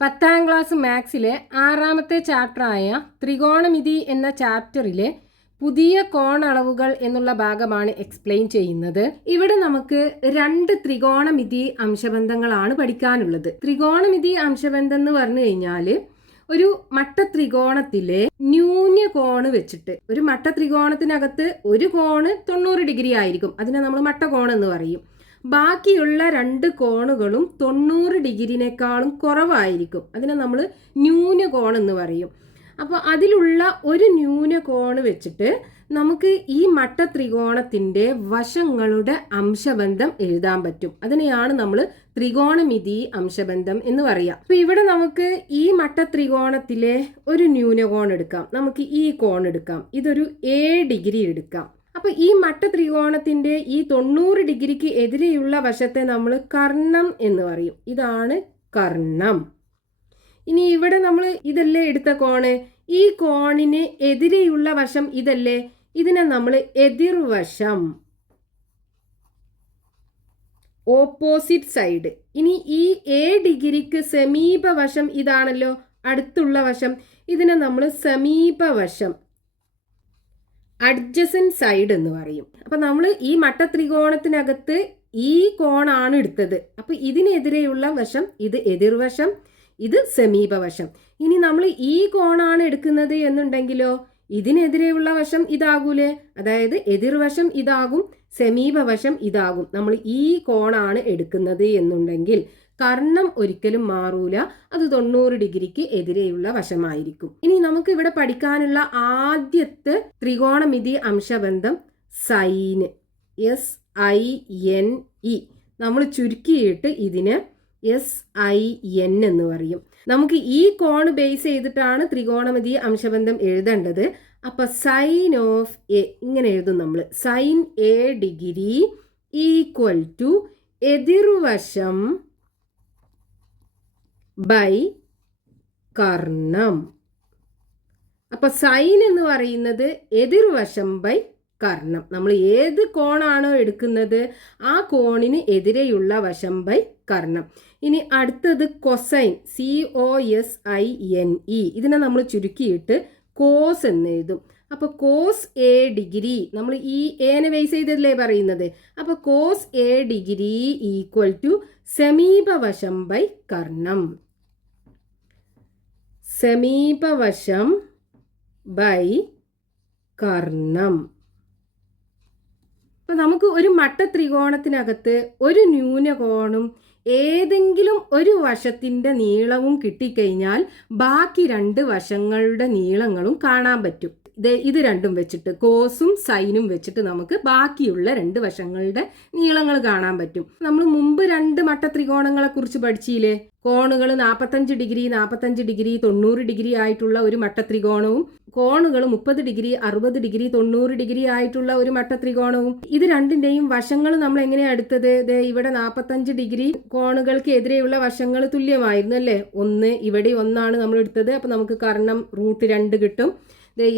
പത്താം ക്ലാസ് മാത്സിലെ ആറാമത്തെ ചാപ്റ്ററായ ത്രികോണമിതി എന്ന ചാപ്റ്ററിലെ പുതിയ കോണളവുകൾ എന്നുള്ള ഭാഗമാണ് എക്സ്പ്ലെയിൻ ചെയ്യുന്നത്. ഇവിടെ നമുക്ക് രണ്ട് ത്രികോണമിതി അംശബന്ധങ്ങളാണ് പഠിക്കാനുള്ളത്. ത്രികോണമിതി അംശബന്ധം എന്ന് പറഞ്ഞു കഴിഞ്ഞാൽ ഒരു മട്ട ത്രികോണത്തിലെ ന്യൂന്യ കോണ് വെച്ചിട്ട് ഒരു മട്ട ത്രികോണത്തിനകത്ത് ഒരു കോണ് തൊണ്ണൂറ് ഡിഗ്രി ആയിരിക്കും. അതിനെ നമ്മൾ മട്ട കോൺ എന്ന് പറയും. ബാക്കിയുള്ള രണ്ട് കോണുകളും തൊണ്ണൂറ് ഡിഗ്രിനേക്കാളും കുറവായിരിക്കും. അതിനെ നമ്മൾ ന്യൂനകോൺ എന്ന് പറയും. അപ്പോൾ അതിലുള്ള ഒരു ന്യൂന കോണ് വെച്ചിട്ട് നമുക്ക് ഈ മട്ട ത്രികോണത്തിന്റെ വശങ്ങളുടെ അംശബന്ധം എഴുതാൻ പറ്റും. അതിനെയാണ് നമ്മൾ ത്രികോണമിതി അംശബന്ധം എന്ന് പറയാം. അപ്പോൾ ഇവിടെ നമുക്ക് ഈ മട്ട ത്രികോണത്തിലെ ഒരു ന്യൂനകോൺ എടുക്കാം. നമുക്ക് ഈ കോൺ എടുക്കാം. ഇതൊരു എ ഡിഗ്രി എടുക്കാം. അപ്പൊ ഈ മട്ട ത്രികോണത്തിന്റെ ഈ തൊണ്ണൂറ് ഡിഗ്രിക്ക് എതിരെയുള്ള വശത്തെ നമ്മൾ കർണം എന്ന് പറയും. ഇതാണ് കർണം. ഇനി ഇവിടെ നമ്മൾ ഇതല്ലേ എടുത്ത കോണ്? ഈ കോണിന് എതിരെയുള്ള വശം ഇതല്ലേ? ഇതിനെ നമ്മൾ എതിർവശം. Opposite side. ഇനി ഈ എ ഡിഗ്രിക്ക് സമീപവശം ഇതാണല്ലോ അടുത്തുള്ള വശം. ഇതിനെ നമ്മൾ സമീപവശം അഡ്ജസൻ സൈഡ് എന്ന് പറയും. അപ്പൊ നമ്മൾ ഈ മട്ട ത്രികോണത്തിനകത്ത് ഈ കോണാണ് എടുത്തത്. അപ്പൊ ഇതിനെതിരെയുള്ള വശം ഇത് എതിർവശം ഇത് സമീപവശം. ഇനി നമ്മൾ ഈ കോണാണ് എടുക്കുന്നത് എന്നുണ്ടെങ്കിലോ ഇതിനെതിരെയുള്ള വശം ഇതാകൂലേ? അതായത് എതിർവശം ഇതാകും സമീപവശം ഇതാകും. നമ്മൾ ഈ കോണാണ് എടുക്കുന്നത് എന്നുണ്ടെങ്കിൽ കർണം ഒരിക്കലും മാറൂല. അത് തൊണ്ണൂറ് ഡിഗ്രിക്ക് എതിരെയുള്ള വശമായിരിക്കും. ഇനി നമുക്ക് ഇവിടെ പഠിക്കാനുള്ള ആദ്യത്തെ ത്രികോണമിതി അംശബന്ധം sine S I N E നമ്മൾ ചുരുക്കിയിട്ട് ഇതിന് എസ് ഐ എൻ എന്ന് പറയും. നമുക്ക് ഈ കോൺ ബേസ് ചെയ്തിട്ടാണ് ത്രികോണമിതി അംശബന്ധം എഴുതേണ്ടത്. അപ്പൊ സൈൻ ഓഫ് എ ഇങ്ങനെ എഴുതും നമ്മൾ sine A degree equal to എതിർവശം by കർണം. അപ്പൊ സൈൻ എന്ന് പറയുന്നത് എതിർവശം ബൈ കർണം. നമ്മൾ ഏത് കോണാണോ എടുക്കുന്നത് ആ കോണിന് എതിരെയുള്ള വശം ബൈ കർണം. ഇനി അടുത്തത് cosine C O S I N E. ഇതിനെ നമ്മൾ ചുരുക്കിയിട്ട് കോസ് എന്ന് എഴുതും. അപ്പോൾ കോസ് എ ഡിഗ്രി നമ്മൾ ഈ എനെ ബേസ് ചെയ്തല്ലേ പറയുന്നത്? അപ്പോൾ cos A degree equal to സമീപവശം by കർണം. സമീപവശം ബൈ കർണം. അപ്പം നമുക്ക് ഒരു മട്ട ത്രികോണത്തിനകത്ത് ഒരു ന്യൂനകോണും ഏതെങ്കിലും ഒരു വശത്തിന്റെ നീളവും കിട്ടിക്കഴിഞ്ഞാൽ ബാക്കി രണ്ട് വശങ്ങളുടെ നീളങ്ങളും കാണാൻ പറ്റും. ഇത് ഇത് രണ്ടും വെച്ചിട്ട് കോസും സൈനും വെച്ചിട്ട് നമുക്ക് ബാക്കിയുള്ള രണ്ട് വശങ്ങളുടെ നീളങ്ങൾ കാണാൻ പറ്റും. നമ്മൾ മുമ്പ് രണ്ട് മട്ട ത്രികോണങ്ങളെ കുറിച്ച് പഠിച്ചില്ലേ കോണുകൾ നാൽപ്പത്തഞ്ച് ഡിഗ്രി നാൽപ്പത്തഞ്ച് ഡിഗ്രി തൊണ്ണൂറ് ഡിഗ്രി ആയിട്ടുള്ള ഒരു മട്ട ത്രികോണവും കോണുകൾ മുപ്പത് ഡിഗ്രി അറുപത് ഡിഗ്രി തൊണ്ണൂറ് ഡിഗ്രി ആയിട്ടുള്ള ഒരു മട്ട ത്രികോണവും ഇത് രണ്ടിന്റെയും വശങ്ങൾ നമ്മൾ എങ്ങനെയാണ് എടുത്തത്? ദേ ഇവിടെ നാൽപ്പത്തഞ്ച് ഡിഗ്രി കോണുകൾക്ക് എതിരെയുള്ള വശങ്ങൾ തുല്യമായിരുന്നു അല്ലേ? ഒന്ന് ഇവിടെ ഒന്നാണ് നമ്മൾ എടുത്തത്. അപ്പൊ നമുക്ക് കർണം റൂട്ട് രണ്ട് കിട്ടും.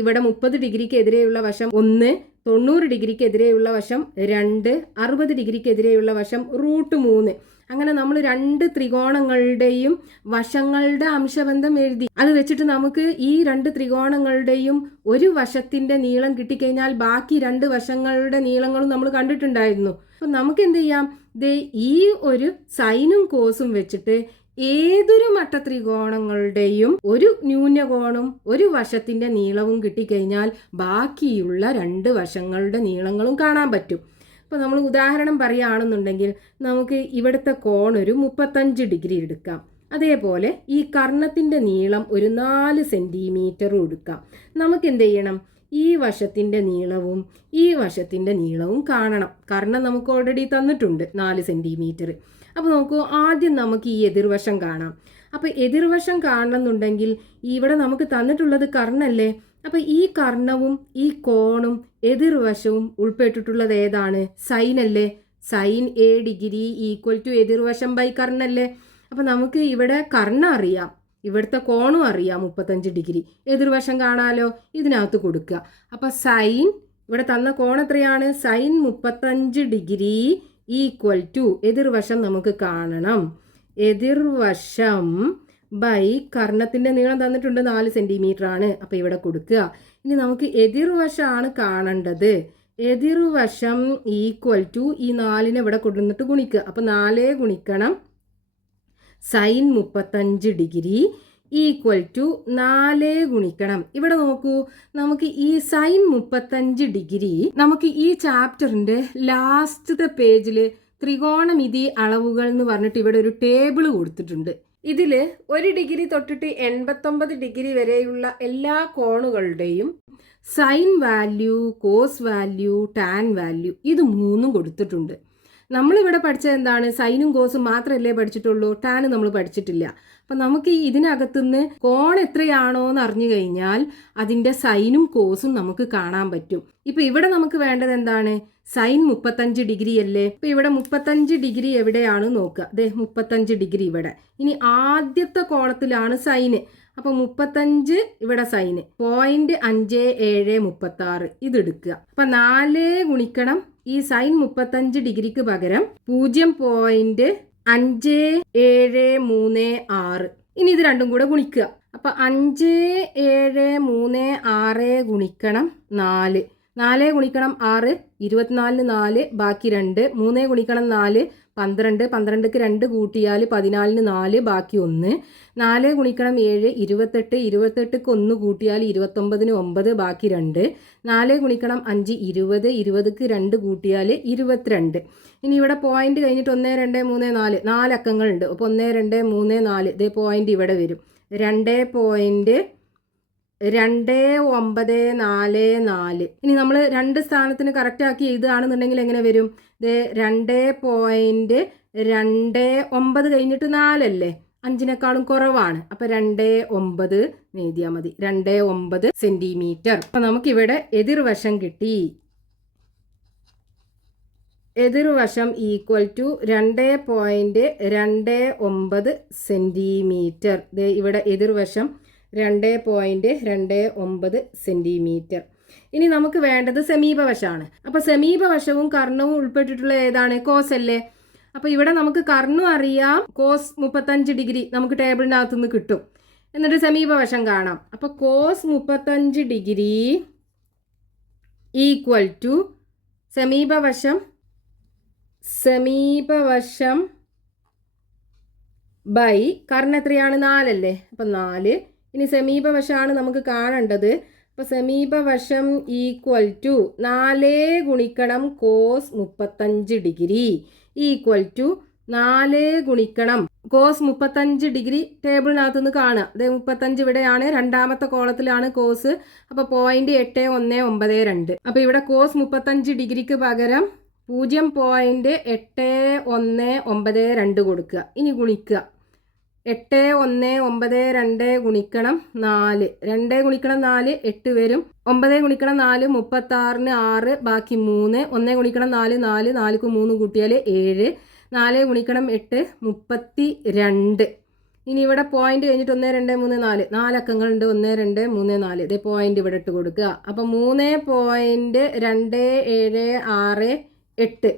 ഇവിടെ മുപ്പത് ഡിഗ്രിക്ക് എതിരെയുള്ള വശം ഒന്ന് തൊണ്ണൂറ് ഡിഗ്രിക്ക് എതിരെയുള്ള വശം രണ്ട് അറുപത് ഡിഗ്രിക്ക് എതിരെയുള്ള വശം റൂട്ട് മൂന്ന്. അങ്ങനെ നമ്മൾ രണ്ട് ത്രികോണങ്ങളുടെയും വശങ്ങളുടെ അംശബന്ധം എഴുതി. അത് വെച്ചിട്ട് നമുക്ക് ഈ രണ്ട് ത്രികോണങ്ങളുടെയും ഒരു വശത്തിന്റെ നീളം കിട്ടിക്കഴിഞ്ഞാൽ ബാക്കി രണ്ട് വശങ്ങളുടെ നീളങ്ങളും നമ്മൾ കണ്ടിട്ടുണ്ടായിരുന്നു. അപ്പം നമുക്ക് എന്ത് ചെയ്യാം ദേ ഈ ഒരു സൈനും കോസും വെച്ചിട്ട് ഏതൊരു മട്ട ത്രികോണങ്ങളുടെയും ഒരു ന്യൂനകോണും ഒരു വശത്തിന്റെ നീളവും കിട്ടിക്കഴിഞ്ഞാൽ ബാക്കിയുള്ള രണ്ട് വശങ്ങളുടെ നീളങ്ങളും കാണാൻ പറ്റും. അപ്പോൾ നമ്മൾ ഉദാഹരണം പറയുകയാണെന്നുണ്ടെങ്കിൽ നമുക്ക് ഇവിടുത്തെ കോൺ ഒരു മുപ്പത്തഞ്ച് ഡിഗ്രി എടുക്കാം. അതേപോലെ ഈ കർണത്തിന്റെ നീളം ഒരു നാല് സെന്റിമീറ്ററും എടുക്കാം. നമുക്ക് എന്ത് ചെയ്യണം? ഈ വശത്തിന്റെ നീളവും ഈ വശത്തിന്റെ നീളവും കാണണം. കർണം നമുക്ക് ഓൾറെഡി തന്നിട്ടുണ്ട് നാല് സെന്റിമീറ്റർ. അപ്പോൾ നോക്കൂ ആദ്യം നമുക്ക് ഈ എതിർവശം കാണാം. അപ്പോൾ എതിർവശം കാണണമെന്നുണ്ടെങ്കിൽ ഇവിടെ നമുക്ക് തന്നിട്ടുള്ളത് കർണല്ലേ? അപ്പോൾ ഈ കർണവും ഈ കോണും എതിർവശവും ഉൾപ്പെട്ടിട്ടുള്ളത് ഏതാണ്? സൈനല്ലേ? Sine A degree equal to എതിർവശം by കർണല്ലേ? അപ്പോൾ നമുക്ക് ഇവിടെ കർണ അറിയാം. ഇവിടുത്തെ കോണും അറിയാം മുപ്പത്തഞ്ച് ഡിഗ്രി. എതിർവശം കാണാലോ? ഇതിനകത്ത് കൊടുക്കുക. അപ്പോൾ സൈൻ ഇവിടെ തന്ന കോൺ എത്രയാണ്? സൈൻ മുപ്പത്തഞ്ച് ഡിഗ്രി ഈക്വൽ ടു എതിർവശം നമുക്ക് കാണണം. എതിർവശം ബൈ കർണത്തിന്റെ നീളം തന്നിട്ടുണ്ട് നാല് സെന്റിമീറ്റർ ആണ്. അപ്പോൾ ഇവിടെ കൊടുക്കുക. ഇനി നമുക്ക് എതിർവശമാണ് കാണേണ്ടത്. എതിർവശം ഈക്വൽ ടു ഈ നാലിനെ ഇവിടെ കൊണ്ടുവന്നിട്ട് ഗുണിക്കുക. അപ്പോൾ നാലേ ഗുണിക്കണം. സൈൻ മുപ്പത്തഞ്ച് ഡിഗ്രി. ഈക്വൽ ടു നാല് ഗുണിക്കണം. ഇവിടെ നോക്കൂ നമുക്ക് ഈ സൈൻ മുപ്പത്തഞ്ച് ഡിഗ്രി നമുക്ക് ഈ ചാപ്റ്ററിന്റെ ലാസ്റ്റത്തെ പേജിൽ ത്രികോണമിതി അളവുകൾ എന്ന് പറഞ്ഞിട്ട് ഇവിടെ ഒരു ടേബിൾ കൊടുത്തിട്ടുണ്ട്. ഇതിൽ ഒരു ഡിഗ്രി തൊട്ടിട്ട് എൺപത്തൊമ്പത് ഡിഗ്രി വരെയുള്ള എല്ലാ കോണുകളുടെയും sine value cos value tan value ഇത് മൂന്നും കൊടുത്തിട്ടുണ്ട്. നമ്മളിവിടെ പഠിച്ചത് എന്താണ്? സൈനും കോസും മാത്രമല്ലേ പഠിച്ചിട്ടുള്ളൂ ടാൻ നമ്മൾ പഠിച്ചിട്ടില്ല. അപ്പം നമുക്ക് ഈ ഇതിനകത്തുനിന്ന് കോൺ എത്രയാണോ എന്ന് അറിഞ്ഞു കഴിഞ്ഞാൽ അതിന്റെ സൈനും കോസും നമുക്ക് കാണാൻ പറ്റും. ഇപ്പൊ ഇവിടെ നമുക്ക് വേണ്ടത് എന്താണ്? സൈൻ മുപ്പത്തഞ്ച് ഡിഗ്രി അല്ലേ? ഇപ്പൊ ഇവിടെ മുപ്പത്തഞ്ച് ഡിഗ്രി എവിടെയാണ് നോക്കുക? അതെ മുപ്പത്തഞ്ച് ഡിഗ്രി ഇവിടെ. ഇനി ആദ്യത്തെ കോളത്തിലാണ് സൈന് അപ്പൊ മുപ്പത്തഞ്ച് ഇവിടെ സൈന് പോയിന്റ് അഞ്ച് ഏഴ് മുപ്പത്തി ആറ് ഇത് എടുക്കുക. അപ്പൊ നാല് ഗുണിക്കണം ഈ സൈൻ മുപ്പത്തഞ്ച് ഡിഗ്രിക്ക് പകരം പൂജ്യം പോയിന്റ് അഞ്ച് ഏഴ് മൂന്ന് ആറ്. ഇനി ഇത് രണ്ടും കൂടെ ഗുണിക്കുക. അപ്പൊ അഞ്ച് ഏഴ് മൂന്ന് ആറ് ഗുണിക്കണം നാല്. നാല് ഗുണിക്കണം ആറ് ഇരുപത്തിനാലിന് നാല് ബാക്കി രണ്ട്. മൂന്ന് ഗുണിക്കണം നാല് പന്ത്രണ്ട് പന്ത്രണ്ടിക്ക് രണ്ട് കൂട്ടിയാൽ പതിനാലിന് നാല് ബാക്കി ഒന്ന്. നാല് ഗുണിക്കണം ഏഴ് ഇരുപത്തെട്ട് ഇരുപത്തെട്ടിക്ക് ഒന്ന് കൂട്ടിയാൽ ഇരുപത്തൊമ്പതിന് ഒമ്പത് ബാക്കി രണ്ട്. നാല് ഗുണിക്കണം അഞ്ച് ഇരുപത് ഇരുപതിക്ക് രണ്ട് കൂട്ടിയാൽ ഇരുപത്തിരണ്ട്. ഇനി ഇവിടെ പോയിന്റ് കഴിഞ്ഞിട്ട് ഒന്ന് രണ്ട് മൂന്ന് നാല്. നാല് അക്കങ്ങളുണ്ട്. അപ്പോൾ ഒന്ന് രണ്ട് മൂന്ന് നാല്. ഇതേ പോയിന്റ് ഇവിടെ വരും. രണ്ട് പോയിന്റ് രണ്ട് ഒമ്പത് നാല് നാല്. ഇനി നമ്മൾ രണ്ട് സ്ഥാനത്തിന് കറക്റ്റ് ആക്കി എഴുതുകയാണെന്നുണ്ടെങ്കിൽ എങ്ങനെ വരും? ഇത് രണ്ട് പോയിന്റ് രണ്ട് ഒമ്പത് കഴിഞ്ഞിട്ട് നാലല്ലേ? അഞ്ചിനേക്കാളും കുറവാണ്. അപ്പൊ രണ്ട് ഒമ്പത് എഴുതിയാൽ മതി. രണ്ട് ഒമ്പത് സെന്റിമീറ്റർ അപ്പൊ നമുക്കിവിടെ എതിർവശം കിട്ടി. എതിർവശം ഈക്വൽ ടു രണ്ട് പോയിന്റ് രണ്ട് ഒമ്പത് സെന്റിമീറ്റർ ഇവിടെ എതിർവശം രണ്ട് പോയിന്റ് രണ്ട് ഒമ്പത് സെന്റിമീറ്റർ ഇനി നമുക്ക് വേണ്ടത് സമീപവശമാണ് അപ്പോൾ സമീപവശവും കർണവും ഉൾപ്പെട്ടിട്ടുള്ള ഏതാണ്? കോസ് അല്ലേ? അപ്പോൾ ഇവിടെ നമുക്ക് കർണു അറിയാം. കോസ് മുപ്പത്തഞ്ച് ഡിഗ്രി നമുക്ക് ടേബിളിനകത്തു നിന്ന് കിട്ടും. എന്നിട്ട് സമീപവശം കാണാം. അപ്പോൾ കോസ് മുപ്പത്തഞ്ച് ഡിഗ്രി ഈക്വൽ ടു സമീപവശം സമീപവശം ബൈ കർണ എത്രയാണ്? നാലല്ലേ അപ്പൊ നാല് ഇനി സമീപവശമാണ് നമുക്ക് കാണേണ്ടത്. അപ്പോൾ സമീപവശം ഈക്വൽ ടു നാല് ഗുണിക്കണം കോസ് മുപ്പത്തഞ്ച് ഡിഗ്രി. ഈക്വൽ ടു നാല് ഗുണിക്കണം കോസ് മുപ്പത്തഞ്ച് ഡിഗ്രി ടേബിളിനകത്ത് നിന്ന് കാണുക. അതെ മുപ്പത്തഞ്ച് ഇവിടെയാണ് രണ്ടാമത്തെ കോളത്തിലാണ് കോസ് അപ്പോൾ പോയിന്റ് എട്ട് ഒന്ന് ഒമ്പത് രണ്ട്. അപ്പോൾ ഇവിടെ കോസ് മുപ്പത്തഞ്ച് ഡിഗ്രിക്ക് പകരം പൂജ്യം പോയിന്റ് എട്ട് ഒന്ന് ഒമ്പത് രണ്ട് കൊടുക്കുക. ഇനി ഗുണിക്കുക. എട്ട് ഒന്ന് ഒമ്പത് രണ്ട് ഗുണിക്കണം നാല്. രണ്ട് ഗുണിക്കണം നാല് എട്ട് വരും. ഒമ്പത് ഗുണിക്കണം നാല് മുപ്പത്തി ആറിന് ആറ് ബാക്കി മൂന്ന്. ഒന്ന് ഗുണിക്കണം നാല് നാല്. നാലുക്ക് മൂന്ന് കൂട്ടിയാൽ ഏഴ്. നാല് ഗുണിക്കണം എട്ട് മുപ്പത്തി രണ്ട് ഇനി ഇവിടെ പോയിന്റ് കഴിഞ്ഞിട്ട് ഒന്ന് രണ്ട് മൂന്ന് നാല്. നാലക്കങ്ങളുണ്ട്. ഒന്ന് രണ്ട് മൂന്ന് നാല്. ഇതേ പോയിന്റ് ഇവിടെ ഇട്ട് കൊടുക്കുക. അപ്പം മൂന്ന് പോയിന്റ് രണ്ട് ഏഴ് ആറ് എട്ട്.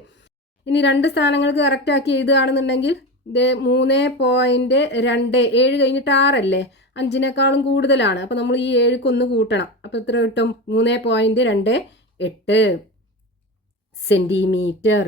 ഇനി രണ്ട് സ്ഥാനങ്ങൾക്ക് കറക്റ്റ് ആക്കി എഴുതുകയാണെന്നുണ്ടെങ്കിൽ ഇത് മൂന്ന് പോയിന്റ് രണ്ട് ഏഴ് കഴിഞ്ഞിട്ട് ആറല്ലേ? അഞ്ചിനേക്കാളും കൂടുതലാണ്. അപ്പോൾ നമ്മൾ ഈ ഏഴുക്കൊന്ന് കൂട്ടണം. അപ്പോൾ എത്ര കിട്ടും? മൂന്ന് പോയിന്റ് രണ്ട് എട്ട് സെന്റിമീറ്റർ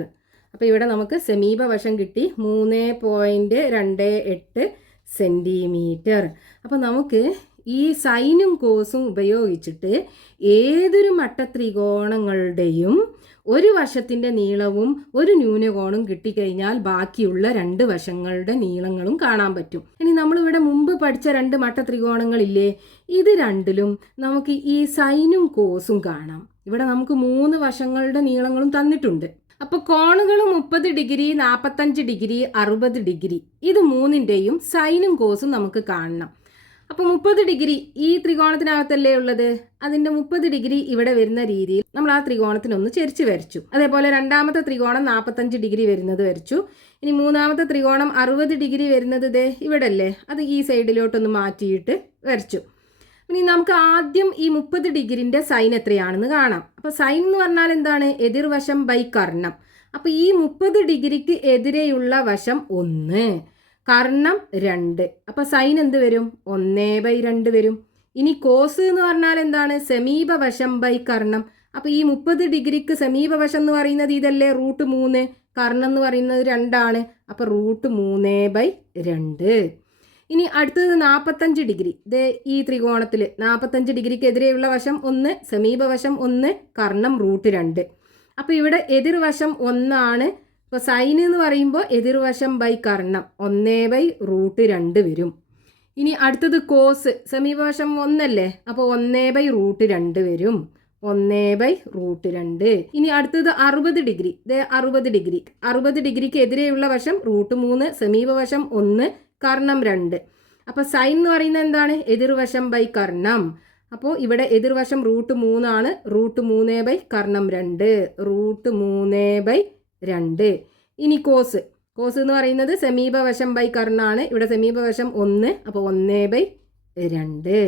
അപ്പോൾ ഇവിടെ നമുക്ക് സമീപവശം കിട്ടി മൂന്ന് പോയിന്റ് രണ്ട് എട്ട് സെന്റിമീറ്റർ അപ്പോൾ നമുക്ക് ഈ സൈനും കോസും ഉപയോഗിച്ചിട്ട് ഏതൊരു മട്ടത്രികോണങ്ങളുടെയും ഒരു വശത്തിന്റെ നീളവും ഒരു ന്യൂനകോണും കിട്ടിക്കഴിഞ്ഞാൽ ബാക്കിയുള്ള രണ്ട് വശങ്ങളുടെ നീളങ്ങളും കാണാൻ പറ്റും. ഇനി നമ്മളിവിടെ മുമ്പ് പഠിച്ച രണ്ട് മട്ട ത്രികോണങ്ങളില്ലേ ഇത് രണ്ടിലും നമുക്ക് ഈ സൈനും കോസും കാണാം. ഇവിടെ നമുക്ക് മൂന്ന് വശങ്ങളുടെ നീളങ്ങളും തന്നിട്ടുണ്ട്. അപ്പൊ കോണുകൾ മുപ്പത് ഡിഗ്രി നാൽപ്പത്തഞ്ച് ഡിഗ്രി അറുപത് ഡിഗ്രി ഇത് മൂന്നിന്റെയും സൈനും കോസും നമുക്ക് കാണണം. അപ്പോൾ മുപ്പത് ഡിഗ്രി ഈ ത്രികോണത്തിനകത്തല്ലേ ഉള്ളത്? അതിന്റെ മുപ്പത് ഡിഗ്രി ഇവിടെ വരുന്ന രീതിയിൽ നമ്മൾ ആ ത്രികോണത്തിനൊന്ന് ചെരിച്ച് വരച്ചു. അതേപോലെ രണ്ടാമത്തെ ത്രികോണം നാൽപ്പത്തഞ്ച് ഡിഗ്രി വരുന്നത് വരച്ചു. ഇനി മൂന്നാമത്തെ ത്രികോണം അറുപത് ഡിഗ്രി വരുന്നത് ഇതേ ഇവിടെ അല്ലേ അത് ഈ സൈഡിലോട്ടൊന്ന് മാറ്റിയിട്ട് വരച്ചു. ഇനി നമുക്ക് ആദ്യം ഈ മുപ്പത് ഡിഗ്രിന്റെ സൈൻ എത്രയാണെന്ന് കാണാം. അപ്പോൾ സൈൻ എന്ന് പറഞ്ഞാൽ എന്താണ്? എതിർവശം ബൈ കർണം. അപ്പോൾ ഈ മുപ്പത് ഡിഗ്രിക്ക് എതിരെയുള്ള വശം ഒന്ന്. കർണം രണ്ട്. അപ്പോൾ സൈൻ എന്ത് വരും? ഒന്നേ ബൈ രണ്ട് വരും. ഇനി കോസ് എന്ന് പറഞ്ഞാൽ എന്താണ്? സമീപവശം ബൈ കർണം. അപ്പോൾ ഈ മുപ്പത് ഡിഗ്രിക്ക് സമീപവശം എന്ന് പറയുന്നത് ഇതല്ലേ? റൂട്ട് മൂന്ന്. കർണം എന്ന് പറയുന്നത് രണ്ടാണ്. അപ്പോൾ റൂട്ട് മൂന്ന് ബൈ രണ്ട്. ഇനി അടുത്തത് നാൽപ്പത്തഞ്ച് ഡിഗ്രി. ദേ ഈ ത്രികോണത്തിൽ നാൽപ്പത്തഞ്ച് ഡിഗ്രിക്ക് എതിരെയുള്ള വശം ഒന്ന് സമീപവശം ഒന്ന് കർണം റൂട്ട് രണ്ട്. അപ്പോൾ ഇവിടെ എതിർവശം ഒന്നാണ്. ഇപ്പോൾ സൈൻ എന്ന് പറയുമ്പോൾ എതിർവശം ബൈ കർണം. ഒന്നേ ബൈ റൂട്ട് രണ്ട് വരും. ഇനി അടുത്തത് കോസ് സമീപവശം ഒന്നല്ലേ? അപ്പോൾ ഒന്നേ ബൈ റൂട്ട് രണ്ട് വരും. ഒന്നേ ബൈ റൂട്ട് രണ്ട്. ഇനി അടുത്തത് അറുപത് ഡിഗ്രി ദേ അറുപത് ഡിഗ്രി അറുപത് ഡിഗ്രിക്ക് എതിരെയുള്ള വശം റൂട്ട് മൂന്ന് സമീപവശം ഒന്ന് കർണം രണ്ട്. അപ്പോൾ സൈൻ എന്ന് പറയുന്നത് എന്താണ്? എതിർവശം ബൈ കർണം. അപ്പോൾ ഇവിടെ എതിർവശം റൂട്ട് മൂന്നാണ്. റൂട്ട് മൂന്നേ ബൈ കർണം രണ്ട്. റൂട്ട് മൂന്നേ ബൈ രണ്ട്. ഇനി കോസ് കോസ് എന്ന് പറയുന്നത് സമീപവശം ബൈ കർണാണ് ഇവിടെ സമീപവശം ഒന്ന് അപ്പോൾ ഒന്ന് ബൈ രണ്ട്.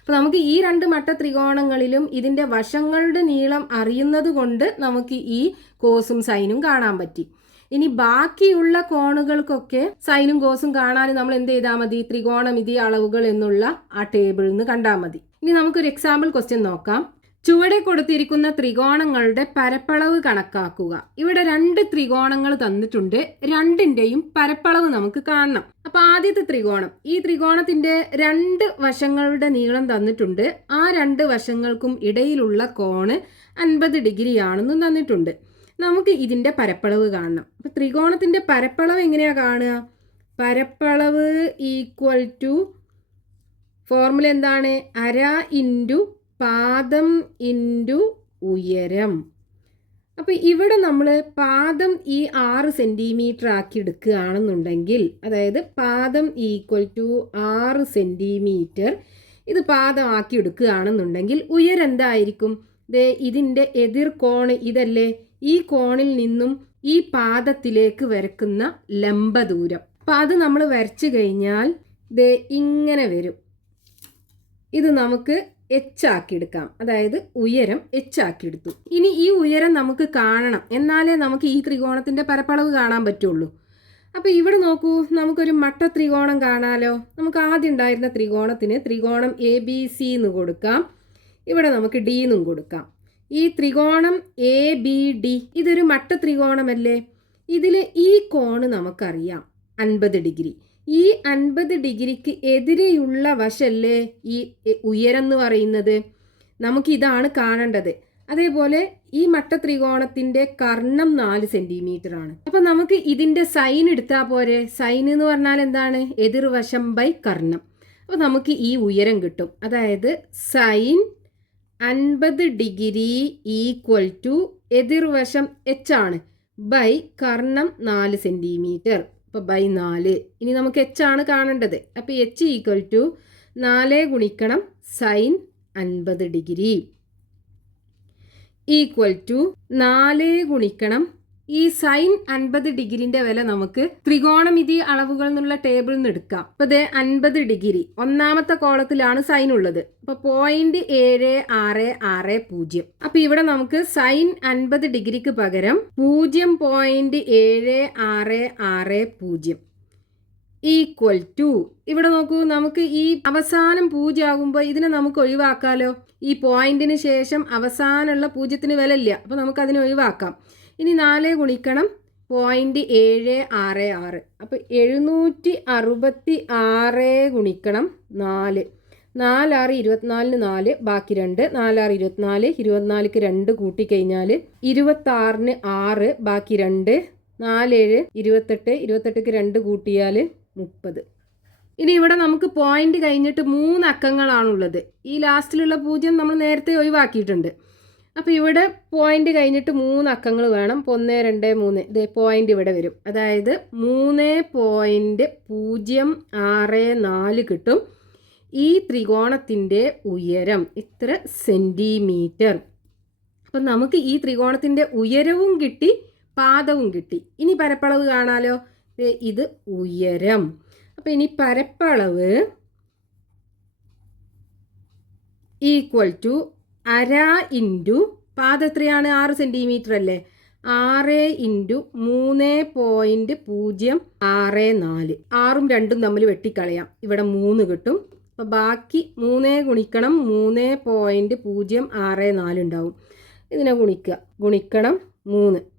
അപ്പോൾ നമുക്ക് ഈ രണ്ട് മട്ട ത്രികോണങ്ങളിലും ഇതിന്റെ വശങ്ങളുടെ നീളം അറിയുന്നത് കൊണ്ട് നമുക്ക് ഈ കോസും സൈനും കാണാൻ പറ്റി. ഇനി ബാക്കിയുള്ള കോണുകൾക്കൊക്കെ സൈനും കോസും കാണാൻ നമ്മൾ എന്ത് ചെയ്താൽ മതി? ത്രികോണമിതി അളവുകൾ എന്നുള്ള ആ ടേബിളിൽ നിന്ന് കണ്ടാൽ മതി. ഇനി നമുക്കൊരു എക്സാമ്പിൾ ക്വസ്റ്റ്യൻ നോക്കാം. ചുവടെ കൊടുത്തിരിക്കുന്ന ത്രികോണങ്ങളുടെ പരപ്പളവ് കണക്കാക്കുക. ഇവിടെ രണ്ട് ത്രികോണങ്ങൾ തന്നിട്ടുണ്ട്. രണ്ടിന്റെയും പരപ്പളവ് നമുക്ക് കാണണം. അപ്പൊ ആദ്യത്തെ ത്രികോണം. ഈ ത്രികോണത്തിന്റെ രണ്ട് വശങ്ങളുടെ നീളം തന്നിട്ടുണ്ട്. ആ രണ്ട് വശങ്ങൾക്കും ഇടയിലുള്ള കോണ് അൻപത് ഡിഗ്രി ആണെന്നും തന്നിട്ടുണ്ട്. നമുക്ക് ഇതിന്റെ പരപ്പളവ് കാണണം. അപ്പൊ ത്രികോണത്തിന്റെ പരപ്പളവ് എങ്ങനെയാ കാണുക? പരപ്പളവ് ഈക്വൽ ടു ഫോർമുല എന്താണ്? അര ഇന്റു പാദം ഇന്റു ഉയരം. അപ്പോൾ ഇവിടെ നമ്മൾ പാദം ഈ ആറ് സെന്റിമീറ്റർ ആക്കി എടുക്കുകയാണെന്നുണ്ടെങ്കിൽ അതായത് പാദം ഈക്വൽ ടു ആറ് സെന്റിമീറ്റർ ഇത് പാദം ആക്കി എടുക്കുകയാണെന്നുണ്ടെങ്കിൽ ഉയരം എന്തായിരിക്കും? ദേ ഇതിന്റെ എതിർ കോണ് ഇതല്ലേ? ഈ കോണിൽ നിന്നും ഈ പാദത്തിലേക്ക് വരക്കുന്ന ലംബ ദൂരം. അപ്പം അത് നമ്മൾ വരച്ചു കഴിഞ്ഞാൽ ദേ ഇങ്ങനെ വരും. ഇത് നമുക്ക് എച്ച് ആക്കിയെടുക്കാം. അതായത് ഉയരം എച്ച് ആക്കിയെടുത്തു. ഇനി ഈ ഉയരം നമുക്ക് കാണണം. എന്നാലേ നമുക്ക് ഈ ത്രികോണത്തിന്റെ പരപ്പളവ് കാണാൻ പറ്റുള്ളൂ. അപ്പോൾ ഇവിടെ നോക്കൂ നമുക്കൊരു മട്ട ത്രികോണം കാണാലോ. നമുക്ക് ആദ്യം ഉണ്ടായിരുന്ന ത്രികോണത്തിന് ത്രികോണം എ ബി സി എന്ന് കൊടുക്കാം. ഇവിടെ നമുക്ക് ഡി എന്നും കൊടുക്കാം. ഈ ത്രികോണം എ ബി ഡി ഇതൊരു മട്ട ത്രികോണമല്ലേ? ഇതിൽ ഈ കോണ് നമുക്കറിയാം. അൻപത് ഡിഗ്രി. ഈ അൻപത് ഡിഗ്രിക്ക് എതിരെയുള്ള വശല്ലേ ഈ ഉയരം എന്ന് പറയുന്നത് നമുക്കിതാണ് കാണേണ്ടത്. അതേപോലെ ഈ മട്ട ത്രികോണത്തിന്റെ കർണം നാല് സെന്റിമീറ്റർ ആണ് അപ്പൊ നമുക്ക് ഇതിന്റെ സൈൻ എടുത്താൽ പോരെ? സൈൻ എന്ന് പറഞ്ഞാൽ എന്താണ്? എതിർവശം ബൈ കർണം. അപ്പൊ നമുക്ക് ഈ ഉയരം കിട്ടും. അതായത് സൈൻ അൻപത് ഡിഗ്രി ഈക്വൽ ടു എതിർവശം എച്ച് ആണ് ബൈ കർണം നാല് സെന്റിമീറ്റർ. അപ്പോൾ ബൈ നാല്. ഇനി നമുക്ക് എച്ച് ആണ് കാണേണ്ടത്. അപ്പോൾ എച്ച് ഈക്വൽ ടു നാല് ഗുണിക്കണം സൈൻ അൻപത് ഡിഗ്രി. ഈക്വൽ ടു നാല് ഗുണിക്കണം ഈ സൈൻ അൻപത് ഡിഗ്രിന്റെ വില നമുക്ക് ത്രികോണമിതി അളവുകൾ എന്നുള്ള ടേബിളിൽ നിന്ന് എടുക്കാം. അപ്പൊ ഇത് അൻപത് ഡിഗ്രി. ഒന്നാമത്തെ കോളത്തിലാണ് സൈൻ ഉള്ളത്. അപ്പൊ പോയിന്റ് ഏഴ് ആറ് ആറ് പൂജ്യം. അപ്പൊ ഇവിടെ നമുക്ക് സൈൻ അൻപത് ഡിഗ്രിക്ക് പകരം പൂജ്യം പോയിന്റ് ഏഴ് ആറ് ആറ് പൂജ്യം. ഈക്വൽ ടു ഇവിടെ നോക്കൂ നമുക്ക് ഈ അവസാനം പൂജ്യം ആകുമ്പോൾ ഇതിനെ നമുക്ക് ഒഴിവാക്കാലോ? ഈ പോയിന്റിന് ശേഷം അവസാനമുള്ള പൂജ്യത്തിന് വില ഇല്ല അപ്പൊ നമുക്ക് അതിനെ ഒഴിവാക്കാം. ഇനി നാല് ഗുണിക്കണം പോയിന്റ് ഏഴ് ആറ് ആറ്. അപ്പോൾ എഴുന്നൂറ്റി അറുപത്തി ആറ് ഗുണിക്കണം നാല്. നാലാറ് ഇരുപത്തിനാലിന് നാല് ബാക്കി രണ്ട്. നാലാറ് ഇരുപത്തിനാല് ഇരുപത്തിനാലിക്ക് രണ്ട് കൂട്ടിക്കഴിഞ്ഞാൽ ഇരുപത്താറിന് ആറ് ബാക്കി രണ്ട്. നാലേഴ് ഇരുപത്തെട്ട് ഇരുപത്തെട്ടിക്ക് രണ്ട് കൂട്ടിയാൽ മുപ്പത്. ഇനി ഇവിടെ നമുക്ക് പോയിന്റ് കഴിഞ്ഞിട്ട് മൂന്ന് അക്കങ്ങളാണുള്ളത് ഈ ലാസ്റ്റിലുള്ള പൂജ്യം നമ്മൾ നേരത്തെ ഒഴിവാക്കിയിട്ടുണ്ട്. അപ്പോൾ ഇവിടെ പോയിന്റ് കഴിഞ്ഞിട്ട് മൂന്ന് അക്കങ്ങൾ വേണം. ഒന്ന് രണ്ട് മൂന്ന്. ഇത് പോയിന്റ് ഇവിടെ വരും. അതായത് മൂന്ന് പോയിന്റ് പൂജ്യം ആറ് നാല് കിട്ടും. ഈ ത്രികോണത്തിന്റെ ഉയരം ഇത്ര സെന്റിമീറ്റർ അപ്പം നമുക്ക് ഈ ത്രികോണത്തിന്റെ ഉയരവും കിട്ടി പാദവും കിട്ടി. ഇനി പരപ്പളവ് കാണാലോ? ഇത് ഉയരം. അപ്പം ഇനി പരപ്പളവ് ഈക്വൽ ടു അര ഇന്റു പാദം എത്രയാണ്? ആറ് സെന്റിമീറ്റർ അല്ലേ? ആറ് ഇന്റു മൂന്ന് പോയിന്റ് പൂജ്യം ആറ് നാല്. ആറും രണ്ടും തമ്മിൽ വെട്ടിക്കളയാം. ഇവിടെ മൂന്ന് കിട്ടും. അപ്പോൾ ബാക്കി മൂന്ന് ഗുണിക്കണം. മൂന്ന് പോയിന്റ് പൂജ്യം ആറ് നാല് ഉണ്ടാവും. ഇതിനെ ഗുണിക്കുക. ഗുണിക്കണം മൂന്ന്.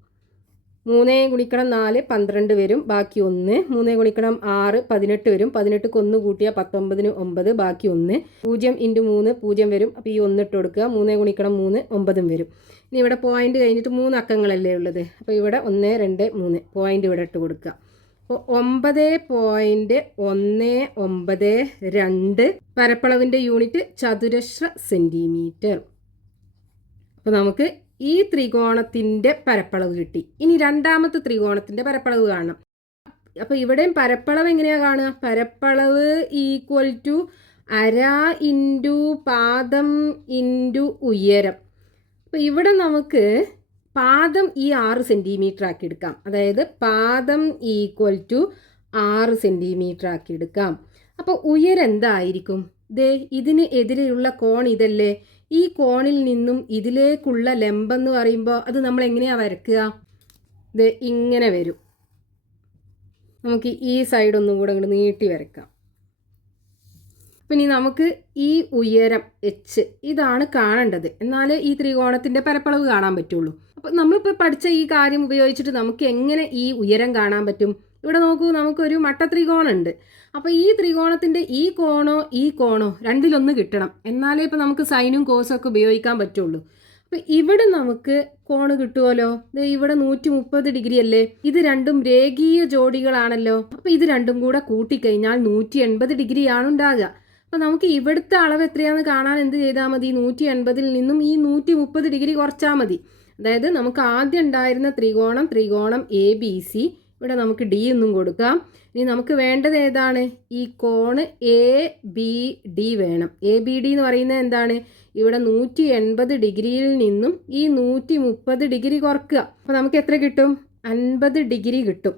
മൂന്ന് ഗുണിക്കണം നാല് പന്ത്രണ്ട് വരും ബാക്കി ഒന്ന്. മൂന്ന് ഗുണിക്കണം ആറ് പതിനെട്ട് വരും പതിനെട്ട് ഒന്ന് കൂട്ടിയാൽ പത്തൊമ്പതിന് ഒമ്പത് ബാക്കി ഒന്ന്. പൂജ്യം ഇന്റു മൂന്ന് പൂജ്യം വരും അപ്പോൾ ഈ ഒന്ന് ഇട്ട് കൊടുക്കുക. മൂന്ന് ഗുണിക്കണം മൂന്ന് ഒമ്പതും വരും. ഇനി ഇവിടെ പോയിന്റ് കഴിഞ്ഞിട്ട് മൂന്ന് അക്കങ്ങളല്ലേ ഉള്ളത്? അപ്പോൾ ഇവിടെ ഒന്ന് രണ്ട് മൂന്ന്. പോയിന്റ് ഇവിടെ ഇട്ട് കൊടുക്കുക. അപ്പോൾ ഒമ്പത് പോയിന്റ് ഒന്ന് ഒമ്പത് രണ്ട് പരപ്പളവിന്റെ യൂണിറ്റ് ചതുരശ്ര സെന്റിമീറ്റർ അപ്പോൾ നമുക്ക് ഈ ത്രികോണത്തിന്റെ പരപ്പളവ് കിട്ടി. ഇനി രണ്ടാമത്തെ ത്രികോണത്തിന്റെ പരപ്പളവ് കാണണം. അപ്പോൾ ഇവിടെയും പരപ്പളവ് എങ്ങനെയാണ് കാണുക? പരപ്പളവ് ഈക്വൽ ടു അര ഇന്റു പാദം ഇന്റു ഉയരം. അപ്പോൾ ഇവിടെ നമുക്ക് പാദം ഈ ആറ് സെന്റിമീറ്റർ ആക്കി എടുക്കാം. അതായത് പാദം ഈക്വൽ ടു ആറ് സെന്റിമീറ്റർ ആക്കി എടുക്കാം. അപ്പോൾ ഉയരം എന്തായിരിക്കും? ദേ ഇതിന് എതിരെയുള്ള കോൺ ഇതല്ലേ? ഈ കോണിൽ നിന്നും ഇതിലേക്കുള്ള ലംബം എന്ന് പറയുമ്പോൾ അത് നമ്മൾ എങ്ങനെയാണ് വരയ്ക്കുക ഇത് ഇങ്ങനെ വരും. നമുക്ക് ഈ സൈഡ് ഒന്നും കൂടെ ഇങ്ങോട്ട് നീട്ടി വരയ്ക്കാം അപ്പം ഇനി നമുക്ക് ഈ ഉയരം എച്ച് ഇതാണ് കാണേണ്ടത്. എന്നാലേ ഈ ത്രികോണത്തിന്റെ പരപ്പളവ് കാണാൻ പറ്റുള്ളൂ. അപ്പം നമ്മളിപ്പോൾ പഠിച്ച ഈ കാര്യം ഉപയോഗിച്ചിട്ട് നമുക്ക് എങ്ങനെ ഈ ഉയരം കാണാൻ പറ്റും? ഇവിടെ നോക്കൂ നമുക്കൊരു മട്ട ത്രികോണമുണ്ട് അപ്പോൾ ഈ ത്രികോണത്തിന്റെ ഈ കോണോ ഈ കോണോ രണ്ടിലൊന്ന് കിട്ടണം. എന്നാലേ ഇപ്പോൾ നമുക്ക് സൈനും കോസും ഒക്കെ ഉപയോഗിക്കാൻ പറ്റുള്ളൂ. അപ്പോൾ ഇവിടെ നമുക്ക് കോണ് കിട്ടുമല്ലോ ഇവിടെ നൂറ്റി മുപ്പത് ഡിഗ്രി അല്ലേ? ഇത് രണ്ടും രേഖീയ ജോഡികളാണല്ലോ. അപ്പോൾ ഇത് രണ്ടും കൂടെ കൂട്ടിക്കഴിഞ്ഞാൽ നൂറ്റി എൺപത് ഡിഗ്രിയാണ് ഉണ്ടാകുക. അപ്പോൾ നമുക്ക് ഇവിടുത്തെ അളവ് എത്രയാണെന്ന് കാണാൻ എന്ത് ചെയ്താൽ മതി? നൂറ്റി എൺപതിൽ നിന്നും ഈ നൂറ്റി മുപ്പത് ഡിഗ്രി കുറച്ചാൽ മതി. അതായത് നമുക്ക് ആദ്യം ഉണ്ടായിരുന്ന ത്രികോണം ത്രികോണം എ ബി സി ഇവിടെ നമുക്ക് ഡി ഒന്നും കൊടുക്കാം. ഇനി നമുക്ക് വേണ്ടത് ഏതാണ്? ഈ കോണ് എ ബി ഡി വേണം. എ ബി ഡി എന്ന് പറയുന്നത് എന്താണ്? ഇവിടെ നൂറ്റി എൺപത് ഡിഗ്രിയിൽ നിന്നും ഈ നൂറ്റി മുപ്പത് ഡിഗ്രി കുറക്കുക. അപ്പോൾ നമുക്ക് എത്ര കിട്ടും? അൻപത് ഡിഗ്രി കിട്ടും.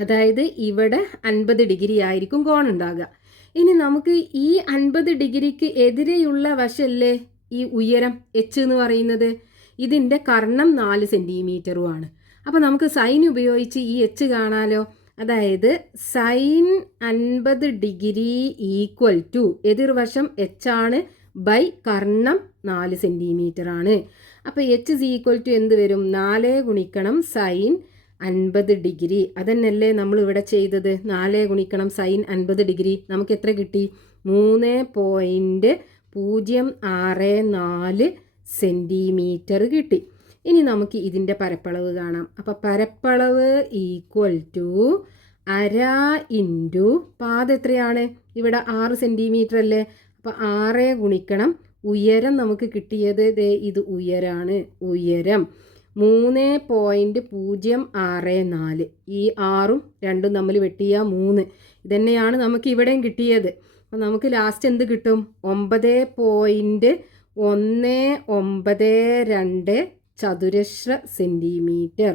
അതായത് ഇവിടെ അൻപത് ഡിഗ്രി ആയിരിക്കും കോൺ ഉണ്ടാകുക. ഇനി നമുക്ക് ഈ അൻപത് ഡിഗ്രിക്ക് എതിരെയുള്ള വശല്ലേ? ഈ ഉയരം എച്ച് എന്ന് പറയുന്നത്. ഇതിന്റെ കർണം നാല് സെന്റിമീറ്ററുമാണ് അപ്പോൾ നമുക്ക് സൈൻ ഉപയോഗിച്ച് ഈ എച്ച് കാണാലോ. അതായത് സൈൻ അൻപത് ഡിഗ്രി ഈക്വൽ ടു എതിർവശം എച്ച് ആണ് ബൈ കർണം നാല് സെന്റിമീറ്റർ ആണ്. അപ്പോൾ എച്ച് ഇസ് ഈക്വൽ ടു എന്ത് വരും? നാല് ഗുണിക്കണം സൈൻ അൻപത് ഡിഗ്രി. അതന്നെയല്ലേ നമ്മൾ ഇവിടെ ചെയ്തത്? നാല് ഗുണിക്കണം സൈൻ അൻപത് ഡിഗ്രി. നമുക്ക് എത്ര കിട്ടി? മൂന്ന് പോയിന്റ് പൂജ്യം ആറ് നാല് സെന്റിമീറ്റർ കിട്ടി. ഇനി നമുക്ക് ഇതിന്റെ പരപ്പളവ് കാണാം. അപ്പോൾ പരപ്പളവ് ഈക്വൽ ടു അര ഇന്റു പാത എത്രയാണ്? ഇവിടെ ആറ് സെന്റിമീറ്റർ അല്ലേ? അപ്പോൾ ആറ് ഗുണിക്കണം. ഉയരം നമുക്ക് കിട്ടിയത് ദേ ഇത് ഉയരാണ്. ഉയരം മൂന്ന് പോയിന്റ് പൂജ്യം ആറ് നാല്. ഈ ആറും രണ്ടും തമ്മിൽ വെട്ടിയ മൂന്ന്. ഇതന്നെയാണ് നമുക്ക് ഇവിടെയും കിട്ടിയത്. അപ്പോൾ നമുക്ക് ലാസ്റ്റ് എന്ത് കിട്ടും? ഒമ്പത് പോയിന്റ് ഒന്ന് ഒമ്പത് രണ്ട് ചതുരശ്ര സെന്റിമീറ്റർ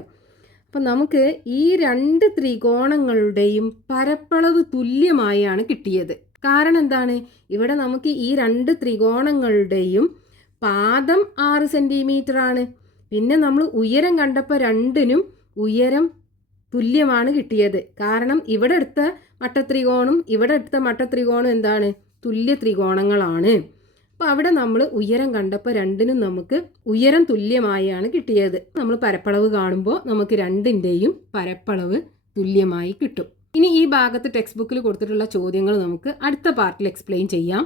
അപ്പം നമുക്ക് ഈ രണ്ട് ത്രികോണങ്ങളുടെയും പരപ്പളവ് തുല്യമായാണ് കിട്ടിയത്. കാരണം എന്താണ്? ഇവിടെ നമുക്ക് ഈ രണ്ട് ത്രികോണങ്ങളുടെയും പാദം ആറ് സെന്റിമീറ്റർ ആണ് പിന്നെ നമ്മൾ ഉയരം കണ്ടപ്പോൾ രണ്ടിനും ഉയരം തുല്യമാണ് കിട്ടിയത്. കാരണം ഇവിടെ എടുത്ത മട്ടത്രികോണും ഇവിടെ എടുത്ത മട്ടത്രികോണും എന്താണ്? തുല്യ ത്രികോണങ്ങളാണ്. അപ്പോൾ അവിടെ നമ്മൾ ഉയരം കണ്ടപ്പോൾ രണ്ടിനും നമുക്ക് ഉയരം തുല്യമായാണ് കിട്ടിയത്. നമ്മൾ പരപ്പളവ് കാണുമ്പോൾ നമുക്ക് രണ്ടിന്റെയും പരപ്പളവ് തുല്യമായി കിട്ടും. ഇനി ഈ ഭാഗത്ത് ടെക്സ്റ്റ് ബുക്കിൽ കൊടുത്തിട്ടുള്ള ചോദ്യങ്ങൾ നമുക്ക് അടുത്ത പാർട്ടിൽ എക്സ്പ്ലെയിൻ ചെയ്യാം.